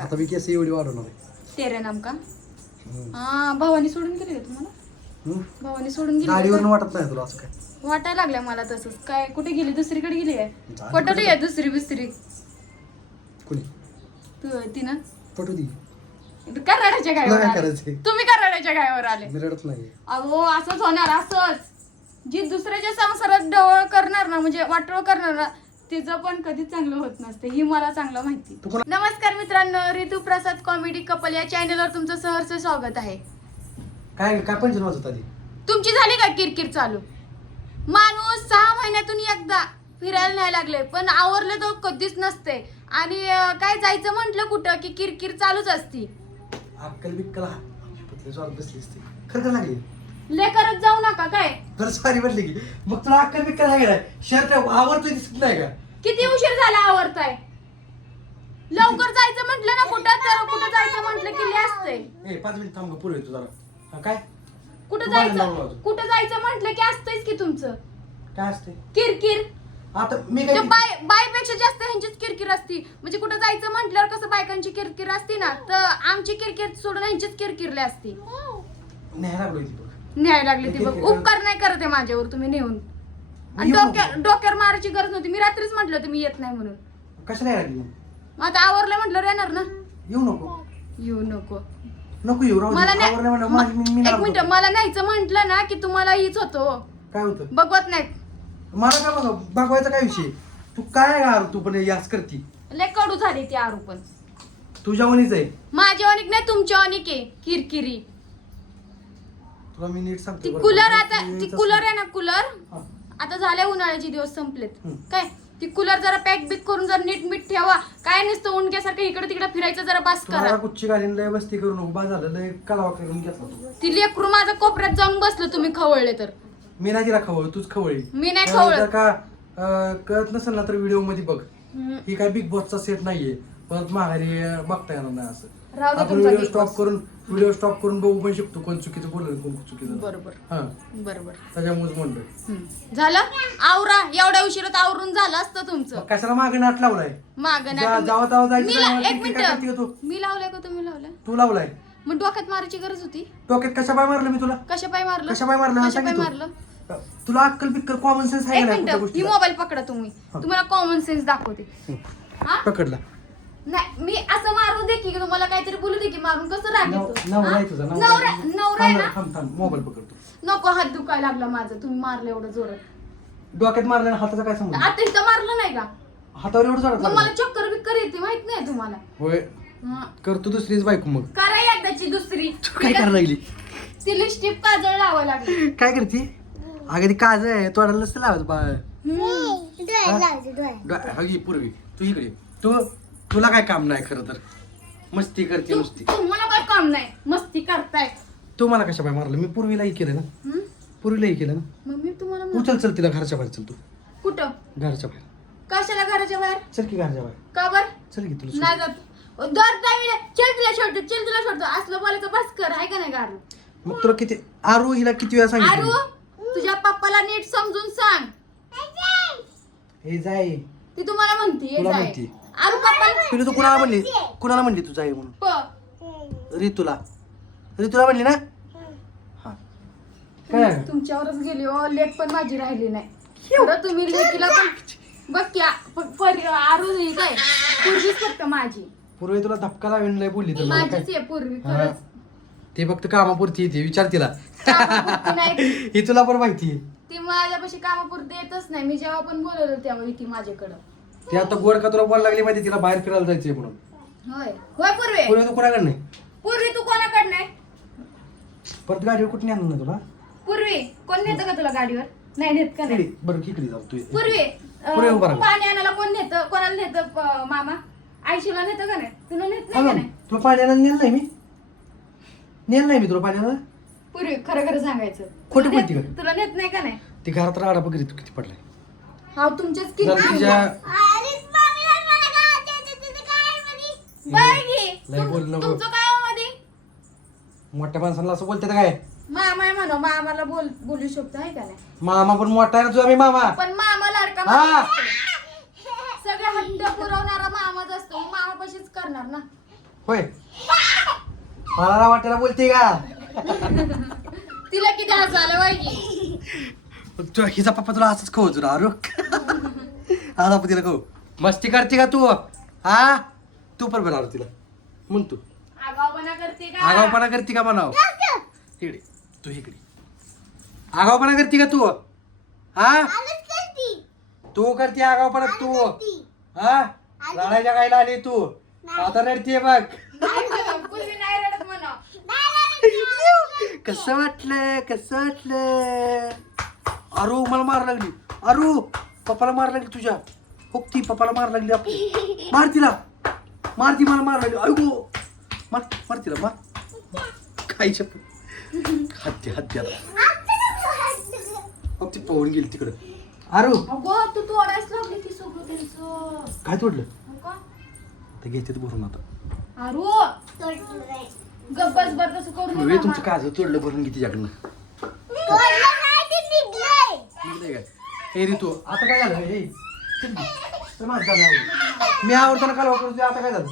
आता मी केस एवढी वाढवणार आहे. तेरे नाम का? हम्म. हा भावानी सोडून गेली का तुम्हाला? हम्म? भावानी सोडून गेली गाडीवरनं का? वाटत नाही तुला असं काय? वाटायला लागल्या मला तसंच. काय कुठे गेली? दुसरीकडे गेली आहे? झाली पटवली? आहे दुसरी बिसरी. कुणी? तू तिनं? पटू दी गायवर नाही आले. करायचंय. तुम्ही कराडाच्या गायवर आले. मी रडत नाही अहो असंच होणार असंच. जी दुसऱ्याच्या संसारात डवळ करणार ना म्हणजे वाटोळ करणार ना तिचं पण कधीच चांगलं होत नसते ही मला चांगलं माहिती. तू कोणा- नमस्कार मित्रांनो ऋतू प्रसाद कॉमेडी कपल या चॅनलवर तुमचं सहर्ष स्वागत आहे. काय काय पंचन वाजत आधी? तुमची झाली का किरकिर चालू? माणूस सहा महिन्यातून एकदा फिरायला नाही लागले पण आवरलं तर कधीच नसते. आणि अं, काय जायचं म्हटलं कुठं की किरकिर चालूच असती. अक्कल बिक्कल हा बसली असते. खरं खरं लागली. लेकरच जाऊ नका काय? तर सॉरी म्हटली की. मग तुला अक्कल बिक्कल आहे का शर्ट आवडतोय दिसत नाही का? किती उशीर झाला आवरताय? लवकर जायचं म्हटलं ना कुठं? तर कुठं जायचं म्हटलं की असतंय. ए पाच मिनिट थांब पुढे तू जरा. हा, काय? कुठं लावलं जायचं. कुठं जायचं म्हटलं की असतंयच की तुमचं. काय असते किरकिर. आता मी ते काय बाय बायपेक्षा जास्त ह्यांचीच किरकिर असती. म्हणजे कुठं जायचं म्हटल्यावर कसं बायकांची किरकिर असती ना तर आमची किरकिर सोडून ह्यांचीच किरकिरले असती. न्यायला लागलो बघ न्याय लागली ती बघ. उपकार नाही करत आहे माझ्यावर तुम्ही नेऊन. आणि येऊ डोक्या डोक्यावर मारायची गरज नव्हती. मी रात्रीच म्हटलं होतं मी येत नाही म्हणून. कशाला यायला लागली? मग? मग आता आवरलं म्हटलं येणार ना? येऊ नको. येऊ नको. नको येऊ राहू दे. मला आवरलं म्हणलं, माझी- मी- मी नाही एक नाराज मिनिट होतो. मला न्यायचं म्हंटल ना की तुम्हाला हीच होतो. काय होतं? बघवत नाही. मला काय बघा बघवायचा काय विषय? तू काय तू पण यास करती. लय कडू झाली ती आरू पण. तुझ्या वणीच आहे. माझ्या अनिक नाही तुमच्या अनिक आहे. किरकिरी. तुला मी नीट सांगतो ती बरं. कूलर आता यायचं ती कूलर आहे ना कूलर हा. आता झाले उन्हाळ्याचे दिवस संपलेत. हम्म. काय? ती कूलर जरा पॅक बिक करून जरा नीट मीठ ठेवा. काय नसतं उनक्यासारखं इकडे तिकडे फिरायचं जरा बास तुम्हाला करा कुच्ची घालीन लय बस्ती करू नको. बा झालं लय कलावा करून घेतला तू. ती लेकरू माझा कोपऱ्यात जाऊन बसलं तुम्ही खवळले तर. मी नाही तिला खवळ तूच खवळी. मी नाही जर खवळत. का अं, कळत नसेल ना तर व्हिडिओमध्ये बघ. हम्म. ही काय बिग बॉसचा सेट नाहीये. परत माघारी अं, बघता येणार नाही असं. राहू दे आपण तुमचा व्हिडिओ स्टॉप. करून व्हिडिओ स्टॉप करून बघू पण शकतो कोण चुकीचं बोललं कोण चुकीचं बरोबर. हा. बरोबर. त्याच्यामुळेच म्हणलं हम्म. झालं? आवरा. एवढ्या उशिरात आवरून झालं असतं तुमचं. कशाला मागे नाट लावलाय? माग जा- जावा जावा जायचं मी ला- एक करते का तू? मिनिट मी लावलाय का तुम्ही लावलाय. तू लावलाय. मग डोक्यात मारायची गरज होती? डोक्यात कशा पाय मारलं मी तुला? कशा पाय मारलं? कशा पाय मारलं? कशा सांग पाय तू. मारलं? तुला अक्कल बिक्कल कॉमन सेन्स आहे एक का नाही कुठल्या मिनिट ही गोष्टीला मोबाईल पकडा तुम्ही. तुम्हाला कॉमन सेन्स दाखवते. हा? पकडला. नाही मी असं मारू दे की तुम्हाला काहीतरी बोलू दे की मारून कसं राग नव- येतो नवरा? आहे तुझा नवरा नवरा आहे थांब ना थांब थांब मोबाईल पकडतो. नको हात दुखायला लागला माझं. तुम्ही मारलं एवढं जोरात. डोक्यात मारल्याने हाताचा काय संबंध? आता इथं मारलं नाही का? हातावर एवढं मग मला चक्कर बिक्कर येते माहीत नाही तुम्हाला. होय. हा. करतो दुसरीच बायको मग. करा एकदाची दुसरी. तू काय करायला लागली? ती लिपस्टिक काजळ लावावं लागली. काय करते? अगं ती काज आहे तोडायला नसतं लावत बाळ हम्म. डो- हा घे पूर्वी तू इकडे ये. तू? तुला काय काम नाही खरं तर? मस्ती करते तू- नुसती तुम्हाला काय काम नाही. मस्ती करताय. तू मला कशा पाय मारलं? मी पूर्वीलाही केलं ना? पूर्वीलाही केलं ना? मग मी तुम्हाला म्हण- उचल चल तिला घरच्या बाहेर चल तू. कुठं? घरच्या बाहेर. कशाला घराच्या बाहेर? चल की घरच्या बाहेर. का बर? चल की तुला नाही जात. दर टाइम चल तुला सोडतो चल तुला सोडतो. असलं बोलायचं बस कर. आहे का नाही गारू सोड. मग तुला किती आरू हिला किती वेळा आरू सांगितलं तुझ्या पप्पाला नीट समजून सांग. हे जाय ती तुम्हाला म्हणते तुला जाय. तुला तू कुणाला म्हणली? कुणाला म्हणली तू जाय म्हणून? प रितूला. रितूला म्हणली ना? हा. काय? आहे? तुमच्यावरच गेली हो. लेट पण माझी राहिली नाही. खरं तुम्ही लेकीला पण बघ की आ- प- परी- आरू ही काय? पूर्वीच फक्त माझी. पूर्वी तुला धपका लावेन लय बोलली तर मला माझीच आहे पूर्वी हा. ते फक्त कामापुरती येते विचार तिला. कामापुरती नाही ही तुला पण माहिती ती माझ्यापाशी कामापुरती येतच नाही. मी जेव्हा पण बोलवलं तेव्हा ती माझ्याकडं. ती आता गोड का तुला बोलायला लागली माहिती तिला बाहेर फिरायला जायचंय म्हणून. होय. होय पूर्वी. पूर्वी तू कुणाकडे नाही? पूर्वी तू कोणाकडे नाही परत गाडीवर कुठे आणलं ना तुला? पूर्वी. कोण नेतं का तुला गाडीवर? नाही नेत का नाही? इकडे, बरं इकडे जाऊ तू पूर्वी अं, पुढे उभा राहा. पाणी आणायला कोण नेतं? कोणाला नेतं प- मामा? आयशीला नेतं का नाही? तुला नेत नाही का अगं, नाही? तुला पाण्याला नेलं नाही मी? नेलं नाही मी तुला पाण्याला पूर्वी खरं खरं सांगायचं. खोटं तुला बोलती नेत- का? तुला नेत नाही का नाही? ती घरात राडा बघितली तू किती पडलाय. हा तुमच्याच जर किती तुझ्या बरं घे. लय तुम- बोलू नको. तुमचं काय हो मध्ये मोठ्या माणसाला असं बोलतात काय? मामा आहे म्हणा मामाला बोल बोलू शकतो आहे का नाही? मामा पण मोठा आहे ना तुझा मी मामा. पण मामा लाडका हा. मामा असतो. सगळे हट्ट पुरवणारा मामाच असतो. मग मामापाशीच करणार ना? होय. मला वाटायला बोलते का? तिला किती हसायला पाहिजे तू हिचा पप्पा तुला असंच खाऊ तुला अरे आज आपण तिला खाऊ. मस्ती करते का तू? हा? तू पण बनव तिला. म्हण तू. आगावपणा करते का? आगावपणा करते का इकडे तू इकडे. आगावपणा करते का तू? हा? तू करते आगावपणा तू. हा? लढायच्या गायला आली तू. आता रडतीये बघ. पुरी नाही रडत म्हणा. कसं वाटलं कसं वाटलं? अरू मला मार लागली. अरू पप्पाला मार लागली तुझ्या. हो ती पप्पाला मार लागली आपली. मार तिला. मार ती मला मार लागली अयो मार मार तिला मार. काय शपथ हत्या हत्याला मग ती पळून गेली तिकडं. अरू अगो तू तोडायच लागली ती सगळं त्यांचं. काय तोडलं? अगं. ते घेते भरून आता. अरू गप्पच बर तसं करू वे नका. तुमचं काजं तोडलं भरून घे तिच्याकडनं? निघलंय काय? हे ऋतू आता काय झालं? हे चल की. चल माझं झालं आवरून. मी आवडताना काल ते आता काय झालं?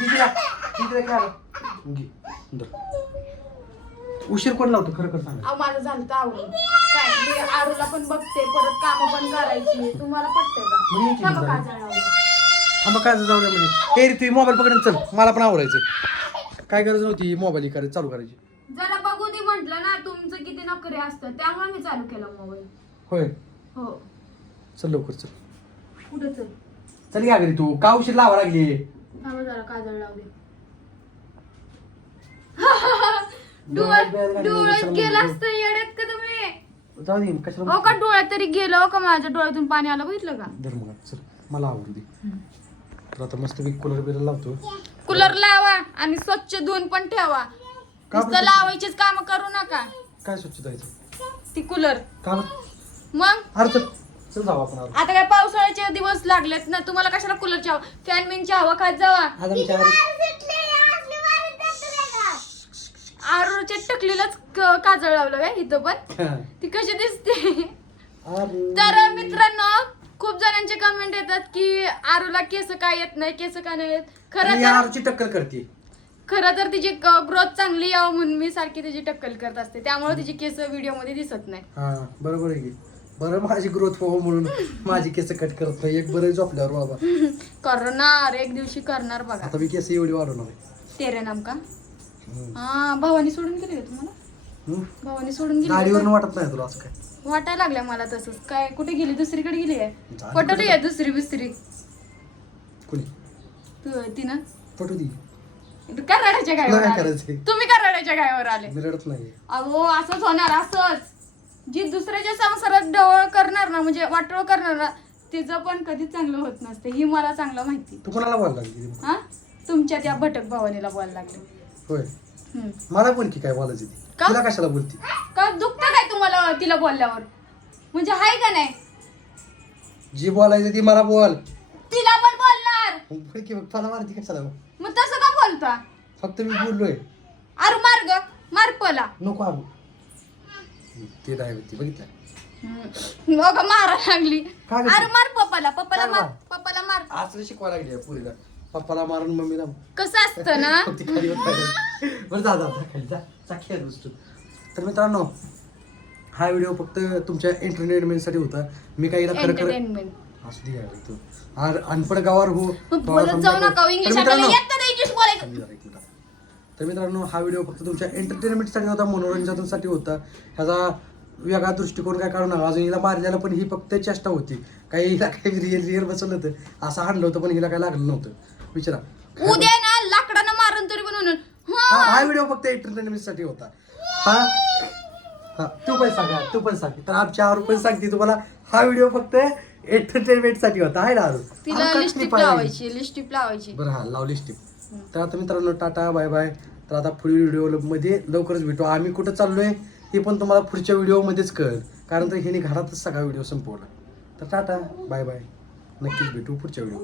दिदीला दिदीला काय आलं. घे. धर. उशीर कोण लावतो? खरं खरं सांगा. अहो, माझं झालं तर आवडून काय मी आरूला पण बघते परत काम पण करायची. तुम्हाला पटतंय की? का थांबा, घरी. काय जाऊ दे म्हणजे. हे ऋतू मोबाईल पकडून चल. मला पण आवडायचं काय गरज नव्हती मोबाईल करायची चालू करायची. जरा बघू दे म्हंटल ना तुमचं किती नखरे असतं त्यामुळे मी चालू केला मोबाईल होय. हो. चल लवकर चल. कुठं चल? चल या घरी तू. का उशीर लावा लागली? थांबा जरा काजळ लावले. डोळ्यात बिळ्यात डोळ्यात घालून डोळ्यात कशाला गेला म्हणतो? असतं येड्यात का तुम्ही? जाऊ दे कशाला हो का डोळ्यात तरी गेलं हो का माझ्या डोळ्यातून पाणी आलं बघितलं का? धर मग चल. मला आवडू दे. तर आता मस्त मी कूलर बिलर लावतो. कूलर लावा आणि स्वच्छ धुवून पण ठेवा. का नुसतं बरं? लावायचीच काम करू नका. काय स्वच्छ जायचं ती कूलर का बरं? मग? अरे चल. चल जाऊ आपण आज आता काय पावसाळ्याचे दिवस लागलेत ना तुम्हाला कशाला कूलरची हवा? फॅन बिनची हवा खात जावा. आज आमच्या आरूच्या टकलीलाच क- काजळ लावलं काय इथं पण? ती कशी दिसते? तर मित्रांनो खूप जणांचे कमेंट येतात की आरूला केस काय येत नाही केस काय नाही येत? खरं ती तर आरची टक्कल करते. खरं तर तिची ग्रोथ चांगली यावं म्हणून मी सारखी तिची टक्कल करत असते. त्यामुळे तिची केस व्हिडिओमध्ये दिसत नाही. हा बरोबर आहे की. बरं माझी ग्रोथ व्हावं म्हणून माझी केस कट करत नाही. एक बरं झोपल्यावर बाबा. करणार एक दिवशी करणार बघा. आता मी केस एवढी वाढवणार आहे. तेरे नाम का? हम्म. हा भावानी सोडून गेली का तुम्हाला? हम्म? भावानी सोडून गेली गाडीवरून? वाटत नाही तुला असं काय? वाटायला लागल्या मला तसंच. काय कुठे गेली? दुसरीकडे गेली आहे? झाली पटवली? आहे दुसरी बिसरी कुणी? तू तिनं? पटू दे गायवर करायचंय? तुम्ही कराड्याच्या गायवर आले. मी रडत नाही अहो असंच होणार असंच. जी दुसऱ्याच्या संसारात डवळ करणार ना म्हणजे वाटोळ करणार ना तिचं पण कधीच चांगलं होत नसते. ही मला चांगलं माहिती. तू कोणाला बोलायला लागली हा? तुमच्या त्या भटक भावानीला बोलायला लागले. होय. हम्म. मला बोल की काय बोलायची ती. का? तिला कशाला बोलती? का दुखतं काय तुम्हाला तिला बोलल्यावर? म्हणजे हाय का नाही? जी बोलायची ती मला बोल. तिला पण बोलणार. बोल की मग मला मारती कशाला मग तसं का बोलता? फक्त मी बोललोय. अरे मार ग मार पला. नको आबू. ते होती बघितलं? बघा मारा लागली? अरे मार पप्पाला पप्पाला काय मार मार? पप्पाला मार. असं शिकवायला लागली पुरीला. पप्पाला मारून मम्मीला कसं असतं ना? ती खाली होत. नाही. बरं जा जा जा खाली जा. जा खेळ गोष्ट तर मित्रांनो हा व्हिडिओ फक्त तुमच्या एंटरटेनमेंटसाठी होता. मी काही खरं खरं एंटरटेनमेंट. असू दे यार तू. आणि अनपड गावावर हो. बोलत जाऊ नका इंग्लिश आपल्याला येत बोलायचं. एक मिनिट. तर मित्रांनो हा व्हिडिओ फक्त तुमच्या एंटरटेनमेंटसाठी होता मनोरंजनासाठी होता. ह्याचा वेगळा दृष्टिकोन काय काढू नका अजून हिला मारलेला पण ही फक्त चेष्टा होती. काही हिला काही रिअल रिअल बसवलं होतं. असं हाणलं होतं पण हिला काय लागलं नव्हतं. विचारा. उद्या ना लाकडानं मारून तरी पण म्हणून हा हा. व्हिडिओ फक्त एंटरटेनमेंटसाठी होता. हा? हा तू पण सांगा तू पण सांग. तर आमच्या आरू पण सांगते तुम्हाला हा व्हिडिओ फक्त एंटरटेनमेंटसाठी होता. आहे ना आरू तिला लिस्टिप? लावायची लिस्टिप लावायची. बरं हा लावली स्टिप तर आता मित्रांनो टाटा बाय बाय. तर आता पुढील व्हिडिओमध्ये लवकरच भेटू. आम्ही कुठं चाललोय हे पण तुम्हाला पुढच्या व्हिडिओमध्येच कळेल. कारण तर हिने घरातच सगळा व्हिडिओ संपवला. तर टाटा बाय बाय. नक्कीच भेटू पुढच्या व्हिडिओ